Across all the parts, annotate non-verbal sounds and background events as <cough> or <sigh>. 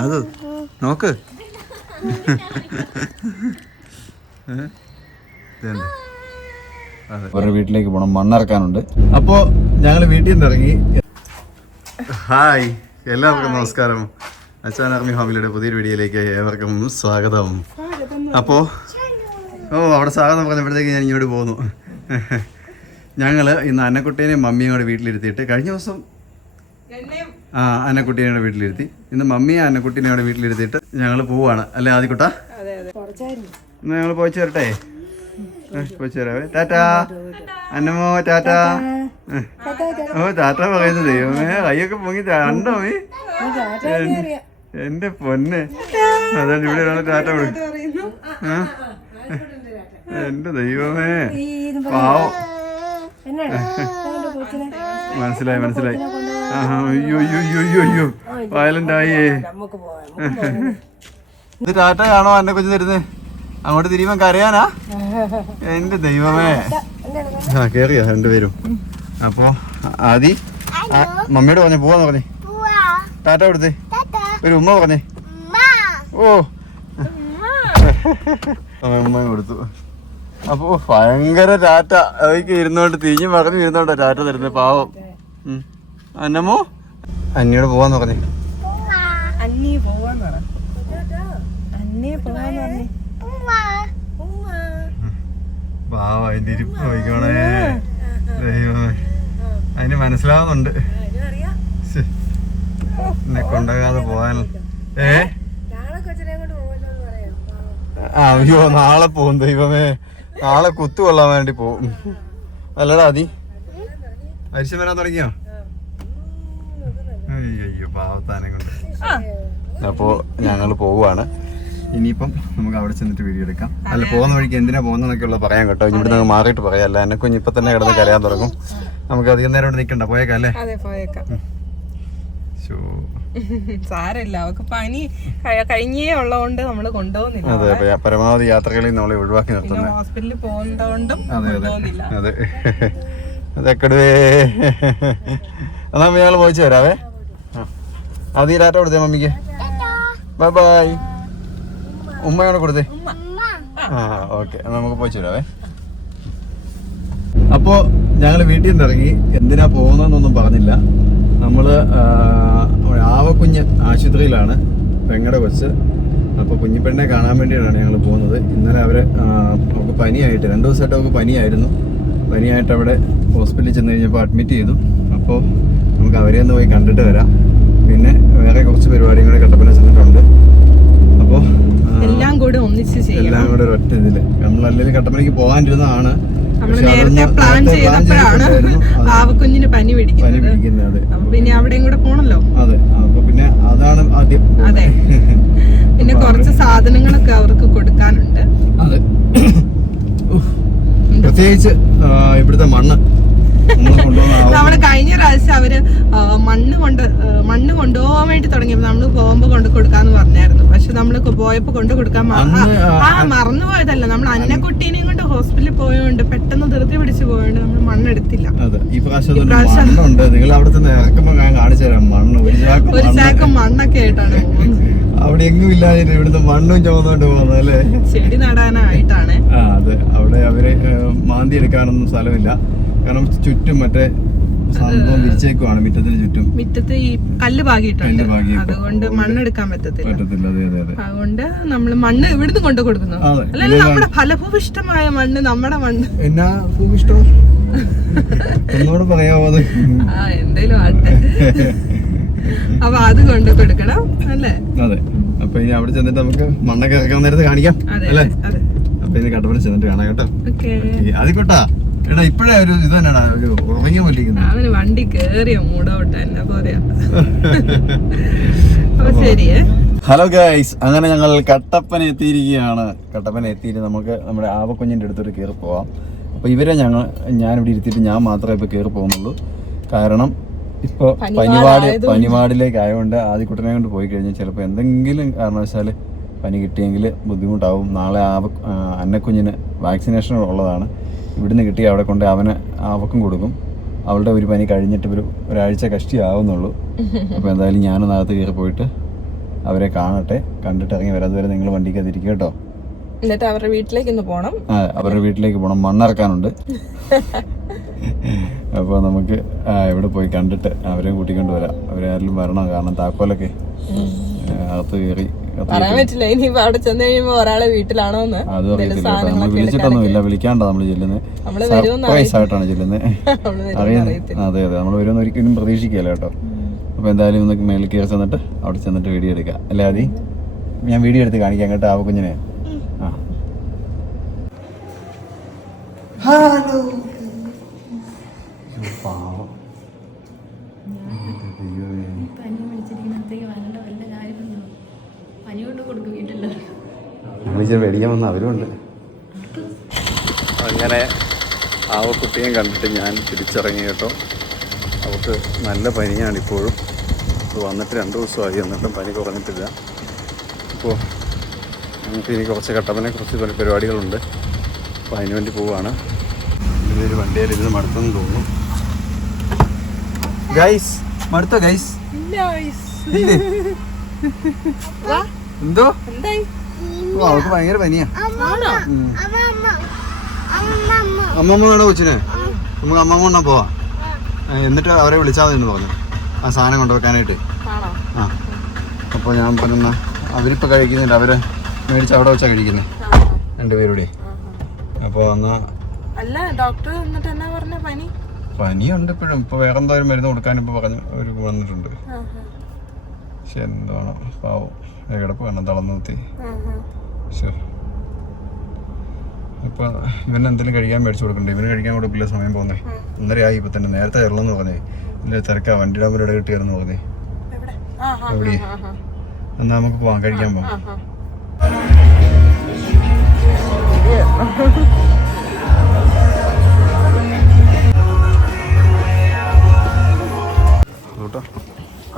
അത് നോക്ക്. അവരുടെ വീട്ടിലേക്ക് പോകണം മണ്ണിറക്കാനുണ്ട്. അപ്പോ ഞങ്ങൾ വീട്ടിൽ നിന്ന് ഇറങ്ങി. ഹായ്. എല്ലാവർക്കും നമസ്കാരം. അച്ഛൻ ആർമി ഫാമിലിയുടെ പുതിയൊരു വീഡിയോയിലേക്ക് ഏവർക്കും സ്വാഗതം. അപ്പോ ഓ അവിടെ സ്വാഗതം പറഞ്ഞപ്പോഴത്തേക്ക് ഞാൻ ഇങ്ങോട്ട് പോകുന്നു ഞങ്ങൾ ഇന്ന് അന്നക്കുട്ടീനെയും മമ്മിയും കൂടെ വീട്ടിലിരുത്തിയിട്ട് കഴിഞ്ഞ ദിവസം ആ അന്നക്കുട്ടീനെ വീട്ടിലിരുത്തി. ഇന്ന് മമ്മിയെ അന്നക്കുട്ടീനെ അവിടെ വീട്ടിലിരുത്തിയിട്ട് ഞങ്ങൾ പോവാണ്. അല്ലേ ആദ്യക്കുട്ട ഇന്ന് ഞങ്ങൾ പോയി ചേരട്ടെ പോയി ചേരാവേ ടാറ്റാ. അന്നമോ ടാറ്റാ. ഓ ടാറ്റ പറയുന്നത് ദൈവമേ കൈയൊക്കെ പൊങ്ങി കണ്ടോ മീ എന്റെ പൊന്നെ. അതാണ് ഇവിടെ ഒരാൾ ടാറ്റ ആ? എന്റെ ദൈവമേ. പാവം. മനസ്സിലായി മനസ്സിലായി. അയ്യോ വയലന്റ് ആയേ. <laughs> ഇത് എന്നെ കൊച്ചു തരുന്നേ? അങ്ങോട്ട് തിരിയുമ്പോ കരയാനാ? എന്റെ ദൈവമേ. ആ കേറിയോ രണ്ടുപേരും. അപ്പോ ആദി ആ, മമ്മിയോട് പറഞ്ഞേ പോവാന്ന് പറഞ്ഞു. ടാറ്റ കൊടുത്തേ. ഒരു ഉമ്മ പറഞ്ഞേ. ഓ. ഉമ്മ കൊടുത്തു. അപ്പോ ഭയങ്കര ടാറ്റ. അതൊക്കെ ഇരുന്നോണ്ട് തിരിഞ്ഞു പറഞ്ഞു ഇരുന്നോണ്ട് ടാറ്റ തരുന്നത് പാവം. ഉം. അന്നമ്മോ? അന്നിയോട് പോവാന്ന് പറഞ്ഞേ. അന്നി പോവാന്ന് പറ. അന്നേ പോവാന്ന് പറഞ്ഞേ. പാവം അതിന്റെ ഇരിപ്പ് നോക്കണേ ദൈവമേ. അതിന് മനസ്സിലാവുന്നുണ്ട്. എന്നെ കൊണ്ടുപോകാതെ പോവാൻ ഏ? അയ്യോ നാളെ പോകും ദൈവമേ. നാളെ കുത്തു കൊള്ളാൻ വേണ്ടി പോകും അല്ലടാ അതി. അരിശം വരാൻ തുടങ്ങിയോ? അപ്പോ ഞങ്ങൾ പോവുകയാണ് ഇനിയിപ്പം നമുക്ക് അവിടെ ചെന്നിട്ട് വീഡിയോ എടുക്കാം. അല്ല പോകുന്ന വഴിക്ക് എന്തിനാ പോകുന്നതൊക്കെ ഉള്ളത് പറയാൻ കേട്ടോ. ഇനി ഇവിടെ നിന്ന് മാറിയിട്ട് പറയാം. അല്ല എന്നെ കുഞ്ഞ് ഇപ്പൊ തന്നെ കിടന്ന് കരയാൻ തുടങ്ങും. നമുക്ക് അധികം നേരം ഇവിടെ നിൽക്കണ്ട. പോയേക്കാം അല്ലേ? അതെ പോയേക്കാം. ശോ. സാരമില്ല. അവക്ക് പനി കഴി- കഴിഞ്ഞേ ഉള്ളതുകൊണ്ട് നമ്മൾ കൊണ്ടുപോകുന്നില്ല അതെ പരമാവധി യാത്രകളിൽ നമ്മൾ ഒഴിവാക്കി നിർത്തുന്നത് ഹോസ്പിറ്റലിൽ പോകുന്നതുകൊണ്ടും അതെ അതെ. അതെ. അതെ അതെക്കടുവേ എന്നാ ഞങ്ങൾ പോയിച്ചു വരാവേ. അത് ഈ ടാറ്റ കൊടുത്തേ മമ്മിക്ക്. ബൈ ബൈ ഉമ്മയാണ് കൊടുത്തേ? ആ ഓക്കെ. നമുക്ക് പോയി ചൂടാവേ അപ്പോ ഞങ്ങൾ വീട്ടിൽ നിന്ന് ഇറങ്ങി. എന്തിനാ പോകുന്നതെന്നൊന്നും പറഞ്ഞില്ല. നമ്മൾ ആവക്കുഞ്ഞ് ആശുപത്രിയിലാണ്. പെങ്ങടെ കൊച്ച്. അപ്പൊ കുഞ്ഞിപ്പെണ്ണെ കാണാൻ വേണ്ടിയിട്ടാണ് ഞങ്ങൾ പോകുന്നത്. ഇന്നലെ അവർ അവർക്ക് പനിയായിട്ട് രണ്ട് ദിവസമായിട്ട് അവർക്ക് പനിയായിരുന്നു. പനിയായിട്ട് അവിടെ ഹോസ്പിറ്റലിൽ ചെന്ന് കഴിഞ്ഞപ്പോൾ അഡ്മിറ്റ് ചെയ്തു. അപ്പോൾ നമുക്ക് അവരെ ഒന്ന് പോയി കണ്ടിട്ട് വരാം. പിന്നെ വേറെ കുറച്ച് പരിപാടിയും കൂടെ കട്ടപ്പന ചെന്നിട്ടുണ്ട്. അപ്പോൾ എല്ലാം കൂടെ ഒന്നിച്ച് ചെയ്യണം. എല്ലാം കൂടെ ഒരൊറ്റ ഇതിൽ. നമ്മൾ അല്ലെങ്കിൽ കട്ടപ്പനയ്ക്ക് പോകാനിരുന്നതാണ്. നേരത്തെ പ്ലാൻ ചെയ്തപ്പോഴാണ് പാവക്കുഞ്ഞിന് <laughs> പനി പിടിക്കുന്നത്. പിന്നെ അവിടെയും കൂടെ പോണല്ലോ. അതെ. അപ്പൊ പിന്നെ അതാണ് ആദ്യം. അതെ. പിന്നെ കുറച്ച് സാധനങ്ങളൊക്കെ അവർക്ക് കൊടുക്കാനുണ്ട്. അതെ. പ്രത്യേകിച്ച് ഇവിടുത്തെ മണ്ണ്. നമ്മൾ കഴിഞ്ഞ പ്രാവശ്യം അവർ മണ്ണ് കൊണ്ട് മണ്ണ് കൊണ്ടുപോകാൻ വേണ്ടി തുടങ്ങിയപ്പോ നമ്മൾ ബോംബ് കൊണ്ട് കൊടുക്കാന്ന് പറഞ്ഞായിരുന്നു. പക്ഷെ നമ്മൾ പോയപ്പോ കൊണ്ട് കൊടുക്കാൻ ആ- മറന്നു പോയതല്ല. നമ്മൾ അന്നക്കുട്ടീനെയും കൊണ്ട് ഹോസ്പിറ്റലിൽ പോയോണ്ട് പെട്ടെന്ന് ധൃതി പിടിച്ചു പോയോണ്ട് നമ്മൾ മണ്ണെടുത്തില്ല. ഇറക്കുമ്പോ ഞാൻ കാണിച്ചു തരാം മണ്ണ്. ഒരു ചാക്ക് മണ്ണൊക്കെ ആയിട്ടാണ് അവിടെ എങ്ങും ഇല്ലാതെ ഇവിടുന്ന് മണ്ണും ചുമന്നുകൊണ്ട് പോകുന്നത് അല്ലേ? ചെടി നടാനായിട്ടാണ്. ആ അതെ. അവിടെ അവർ മാന്തി എടുക്കാനൊന്നും സ്ഥലമില്ല. കാരണം ചുറ്റും മറ്റേ സംഭവം വിരിച്ചേക്കുവാണ് മിറ്റത്തിന് ചുറ്റും. മിറ്റത്ത് ഈ കല്ല് പാകിയിട്ടുണ്ട്. കല്ല് അതുകൊണ്ട് മണ്ണെടുക്കാൻ പറ്റത്തില്ല. പറ്റത്തില്ല. അതെ അതെ അതെ. അതുകൊണ്ട് നമ്മൾ മണ്ണ് ഇവിടുന്ന് കൊണ്ടു കൊടുക്കുന്നു. അല്ലെങ്കിൽ നമ്മുടെ ഫലഭൂവിഷ്ടമായ മണ്ണ് നമ്മുടെ മണ്ണ്. എന്നാ ഭൂമിഷ്ടം എന്നോട് പറയാമോ അത്? എന്തേലും ആട്ടെ. അപ്പൊ അത് കൊണ്ട് കൊടുക്കണം അല്ലേ? അതെ. അപ്പൊ ഇനി അവിടെ ചെന്നിട്ട് നമുക്ക് മണ്ണൊക്കെ ഇറക്കാൻ നേരത്ത് കാണിക്കാം അല്ലേ? അതെ. അപ്പൊ ഇനി കട്ടപ്പന ചെന്നിട്ട് കാണാം കേട്ടോ. ആദ്യം അതിക്കോട്ടാ എടാ ഇപ്പഴേ ഒരു ഇത് തന്നെയാണ് ഒരു ഉറങ്ങി പൊല്ലിക്കുന്നത് അവന് വണ്ടി കേറിയ മൂടോട്ട് എന്നാ അപ്പൊ ശരിയേ. ഹലോ ഗൈസ് അങ്ങനെ ഞങ്ങൾ കട്ടപ്പന എത്തിയിരിക്കുകയാണ്. കട്ടപ്പന എത്തിയിട്ട് നമുക്ക് നമ്മുടെ ആവക്കുഞ്ഞിന്റെ അടുത്തൊരു കയറി പോവാം. അപ്പോൾ ഇവരെ ഞങ്ങൾ ഞാനിവിടെ ഇരുത്തിയിട്ട് ഞാൻ മാത്രമേ ഇപ്പോൾ കയറി പോകുന്നുള്ളൂ. കാരണം ഇപ്പോൾ പനിവാട് പനിവാടിലേക്ക് ആയതുകൊണ്ട് ആദ്യക്കുട്ടനെ കൊണ്ട് പോയി കഴിഞ്ഞാൽ ചിലപ്പോൾ എന്തെങ്കിലും കാരണവശാൽ പനി കിട്ടിയെങ്കിൽ ബുദ്ധിമുട്ടാവും. നാളെ ആവ അന്നക്കുഞ്ഞിന് വാക്സിനേഷൻ ഉള്ളതാണ്. ഇവിടുന്ന് കിട്ടി അവിടെ കൊണ്ട് അവന് അവക്കും കൊടുക്കും. അവളുടെ ഒരു പനി കഴിഞ്ഞിട്ട് ഒരു ഒരാഴ്ച കഷ്ടി ആവുന്നുള്ളൂ. അപ്പോൾ എന്തായാലും ഞാനൊന്നകത്ത് കയറി പോയിട്ട് അവരെ കാണട്ടെ. കണ്ടിട്ട് ഇറങ്ങി വരാം. അതുവരെ നിങ്ങൾ വണ്ടിക്കകത്ത് ഇരിക്കുക കേട്ടോ. എന്നിട്ട് അവരുടെ വീട്ടിലേക്ക് ഒന്ന് പോണം. ആ അവരുടെ വീട്ടിലേക്ക് പോകണം മണ്ണിറക്കാനുണ്ട്. അപ്പോൾ നമുക്ക് ഇവിടെ പോയി കണ്ടിട്ട് അവരെ കൂട്ടിക്കൊണ്ട് വരാം. അവരാരും വരണം. കാരണം താക്കോലൊക്കെ. അകത്ത് കയറി അകത്ത് പറയാൻ പറ്റില്ല ഇനി അവിടെ ചെന്ന് കഴിയുമ്പോ ഒരാളെ വീട്ടിലാണോ എന്ന് അതും അറിയത്തില്ല കേട്ടോ. നമ്മൾ വിളിക്കാണ്ട നമ്മൾ ചെല്ലുന്നത് നമ്മൾ സർപ്രൈസ് ആയിട്ടാണ് ചെല്ലുന്നത് <laughs> അറിയുന്നത് അതെ അതെ. നമ്മൾ വരുമെന്ന് ഒരിക്കലും പ്രതീക്ഷിക്കല്ലോ കേട്ടോ. അപ്പോൾ എന്തായാലും ഒന്ന് മേളിൽ കയറി ചെന്നിട്ട് അവിടെ ചെന്നിട്ട് വീഡിയോ എടുക്കാം. അല്ലേ ഞാൻ വീഡിയോ എടുത്ത് കാണിക്കാം. കേട്ടോ ആ കുഞ്ഞിനെ. ആ. ഹലോ പാവം പനി പിടിച്ചിരിക്കുന്നത്തേക്ക് വരേണ്ട വല്ല കാര്യമുണ്ടോ പനി കൊണ്ട് കൊടുക്കും വീട്ടിൽ വിളിച്ച് മേടിക്കാൻ വന്ന അവരുമുണ്ട് അങ്ങനെ ആ കുട്ടിയെ കണ്ടിട്ട് ഞാൻ തിരിച്ചിറങ്ങി കേട്ടോ. അവൾക്ക് നല്ല പനിയാണ് ഇപ്പോഴും. അത് വന്നിട്ട് രണ്ട് ദിവസമായി എന്നിട്ടും പനി കുറഞ്ഞിട്ടില്ല. അപ്പോൾ നമുക്ക് ഇനി കുറച്ച് കട്ടപ്പനെ കുറച്ച് പല പരിപാടികളുണ്ട്. അപ്പോൾ അതിന് വേണ്ടി പോവുകയാണ് ഇതൊരു വണ്ടിയിൽ ഇത് മടുത്തെന്ന് തോന്നുന്നു. ഗൈസ് മടുത്തോ ഗൈസ് എന്തോ? എന്തായി? അവൾക്ക് ഭയങ്കര പനിയാ. അമ്മമ്മ വേണോ കൊച്ചിനെ? നമുക്ക് അമ്മമ്മ കൊണ്ടാ പോവാ. എന്നിട്ട് അവരെ വിളിച്ചാൽ മതി എന്ന് പറഞ്ഞു. ആ സാധനം കൊണ്ടുവെക്കാനായിട്ട്. ആ. അപ്പോൾ ഞാൻ പറഞ്ഞ അവരിപ്പോൾ കഴിക്കുന്നില്ല. അവർ മേടിച്ച് അവിടെ വെച്ചാൽ കഴിക്കുന്നത് രണ്ടുപേരുടെ. അപ്പോൾ അല്ല ഡോക്ടർ എന്നിട്ട് എന്നാ പറഞ്ഞ പനി? പനിയുണ്ട് ഇപ്പോഴും. ഇപ്പോൾ വേറെ എന്തോ ഒരു മരുന്ന് കൊടുക്കാൻ ഇപ്പോൾ പറഞ്ഞു ഒരു വന്നിട്ടുണ്ട്. പക്ഷെ എന്താണ് പാവം. കിടപ്പ് വേണം തളർന്നു കുത്തി. പക്ഷേ ഇപ്പൊ ഇവന് എന്തെങ്കിലും കഴിക്കാൻ മേടിച്ചു കൊടുക്കണ്ടേ? ഇവന് കഴിക്കാൻ കൊടുക്കില്ല സമയം പോകുന്നേ ഒന്നര ആയി ഇപ്പൊ തന്നെ. നേരത്തെ കയറണമെന്ന് പറഞ്ഞേ. ഇല്ല തിരക്കാ. വണ്ടിയുടെ ഡാമ്പർ ഇവിടെ കിട്ടിയായിരുന്നു പറഞ്ഞേ. എവിടെ? ആ ആ എവിടെ എന്നാ നമുക്ക് പോവാം. കഴിക്കാൻ പോവാം.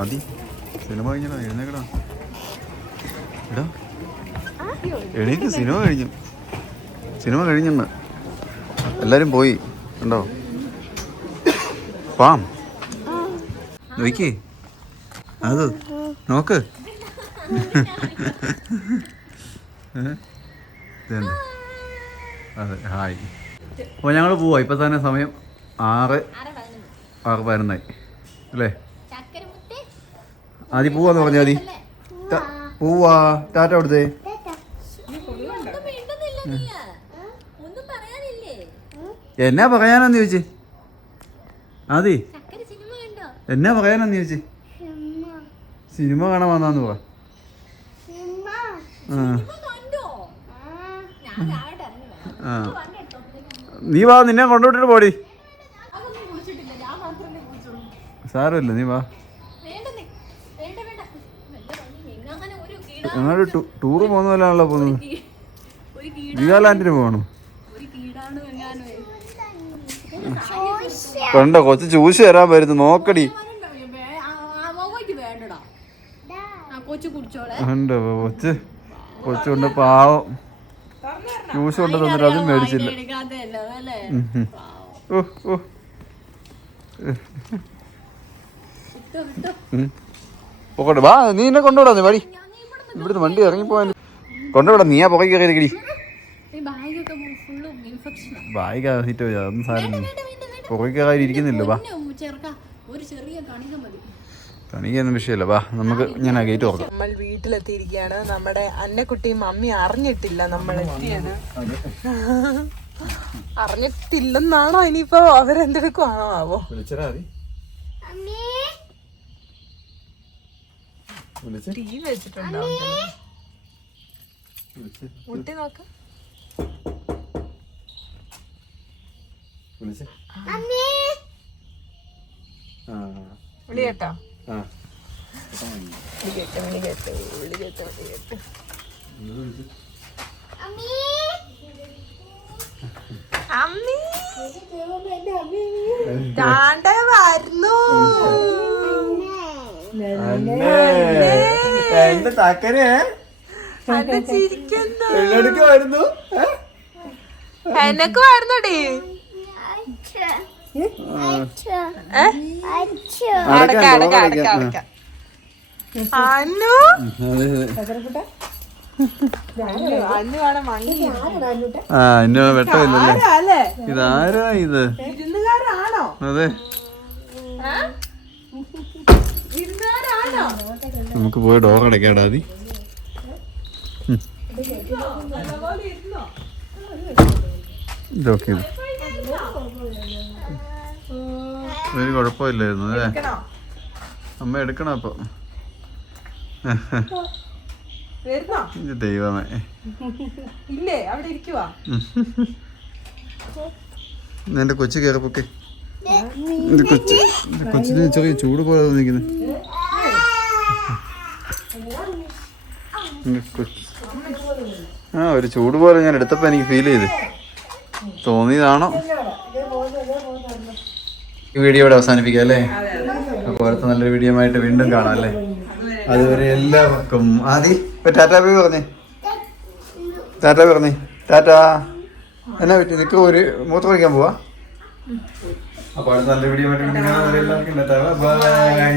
അതി. സിനിമ കഴിഞ്ഞടാ എണീക്ക് സിനിമ കഴിഞ്ഞു സിനിമ കഴിഞ്ഞെന്ന്. എല്ലാരും പോയി ഉണ്ടോ പാം. നോക്കി. അത് നോക്ക്. <laughs> അതെ ഹായ്. അപ്പോൾ ഞങ്ങൾ പോവാം. ഇപ്പം തന്നെ സമയം ആറ് ആറ് പതിനൊന്നായി. അല്ലേ? ആദ്യം പോവാന്ന് പറഞ്ഞാൽ മതി പോവാ. ടാറ്റ അവിടുത്തെ ഒന്നും മിണ്ടുന്നില്ല നീ ഒന്നും പറയാനില്ലേ എന്നാ പറയാനാന്ന് ചോദിച്ചേ? ആദി. ചക്കര സിനിമ കണ്ടോ? എന്നാ പറയാനാന്ന് ചോദിച്ചേ? സിനിമ. കാണാൻ വന്നാന്ന് പറ. കണ്ടെടുത്തോ നീ വാ നിന്നെ കൊണ്ടുവിട്ടിട്ട് പോടി. സാരമില്ല നീ വാ. വേണ്ടെന്നേ വേണ്ട വേണ്ട. വല്ല പണി. ഒരു കീട ഞങ്ങൾ ടൂറ് പോകുന്നതല്ലാണല്ലോ പോകുന്നത്. വീഗാലാൻഡിന് പോകണം. കണ്ടോ കൊച്ചു ചൂസ് തരാൻ വരുന്നു. നോക്കടി. മോക്ക് വേണ്ടടാ. ആ കൊച്ചു കുടിച്ചോളെ. ഉണ്ട് കൊച്ച്. കൊച്ചുണ്ട് പാവം. ജ്യൂസ് കൊണ്ട് തന്നിട്ട് അതും മേടിച്ചില്ല. പോകട്ടെ വാ നീ എന്നെ കൊണ്ടുവിടാ നീ വഴി ഇവിടുന്ന് വണ്ടി ഇറങ്ങിപ്പോവാൻ. കൊണ്ടുവിടാ നീയാ ആ പുകയ്ക്ക് കയറി ബാഗൊക്കെ ബായിക്കാ സീറ്റ് അതൊന്നും സാരമില്ല. പുറകെ കയറി ഇരിക്കുന്നില്ല വാ. ചെറുക്ക ഒരു ചെറിയ കണിക മതി. തനിക്കൊന്നും വിഷയമില്ല വാ. നമുക്ക് ഞാൻ ആ ഗേറ്റ് തുറക്കാം. നമ്മൾ വീട്ടിലെത്തിയിരിക്കുകയാണ്. നമ്മുടെ അന്നക്കുട്ടിയും മമ്മി അറിഞ്ഞിട്ടില്ല നമ്മൾ എത്തിയത്. <laughs> അറിഞ്ഞിട്ടില്ലെന്നാണോ ഇനിയിപ്പോ അവരെന്തെടുക്കുവാണോ ആവോ? ടി വെച്ചിട്ടുണ്ടോ? മുട്ടി നോക്ക്. വിളിച്ച്? വിളി കേട്ടോ. ദാണ്ടെ വരുന്നു. എന്റെ തക്കനെ ചിരിക്ക. എന്നെടുക്കുമായിരുന്നു എനക്ക് വരുന്നടി ആ ഇന്ന വെട്ടമില്ലല്ലേ? അല്ലേ ഇതാരാ ഇത്? അതെ. നമുക്ക് പോയി ഡോർ അടയ്ക്കാടാ അതി നല്ലപോലെ ഇരുന്നോ ഇതൊക്കെ ഇത്. ഒരു കുഴപ്പമില്ലായിരുന്നു അല്ലേ? അമ്മ എടുക്കണം അപ്പൊ ദൈവമേ. ഇല്ലേ? അവിടെ ഇരിക്കുവാ. എന്റെ കൊച്ചു കേറപ്പൊക്കെ കൊച്ചു കൊച്ചിന് ചെറിയ ചൂട് പോലെ തോന്നിക്കുന്നു എന്റെ കൊച്ച്- ആ ഒരു ചൂട് പോലെ ഞാൻ എടുത്തപ്പോ എനിക്ക് ഫീൽ ചെയ്ത്. തോന്നിയതാണോ? ഈ വീഡിയോ ഇവിടെ അവസാനിപ്പിക്കാം അല്ലേ? അപ്പൊ അടുത്ത നല്ലൊരു വീഡിയോ ആയിട്ട് വീണ്ടും കാണാം അല്ലേ? അതുവരെ എല്ലാവർക്കും ആദ്യം ഇപ്പം ടാറ്റാ ബൈ പറഞ്ഞേ? ടാറ്റാ പറഞ്ഞേ? ടാറ്റാ എന്നാ പറ്റി? നിക്ക് ഒരു മൂത്രം ഒഴിക്കാൻ പോവാ? അപ്പോൾ അടുത്ത നല്ല വീഡിയോ ആയിട്ട് കാണാം. എല്ലാവർക്കും ടാറ്റാ ബൈ.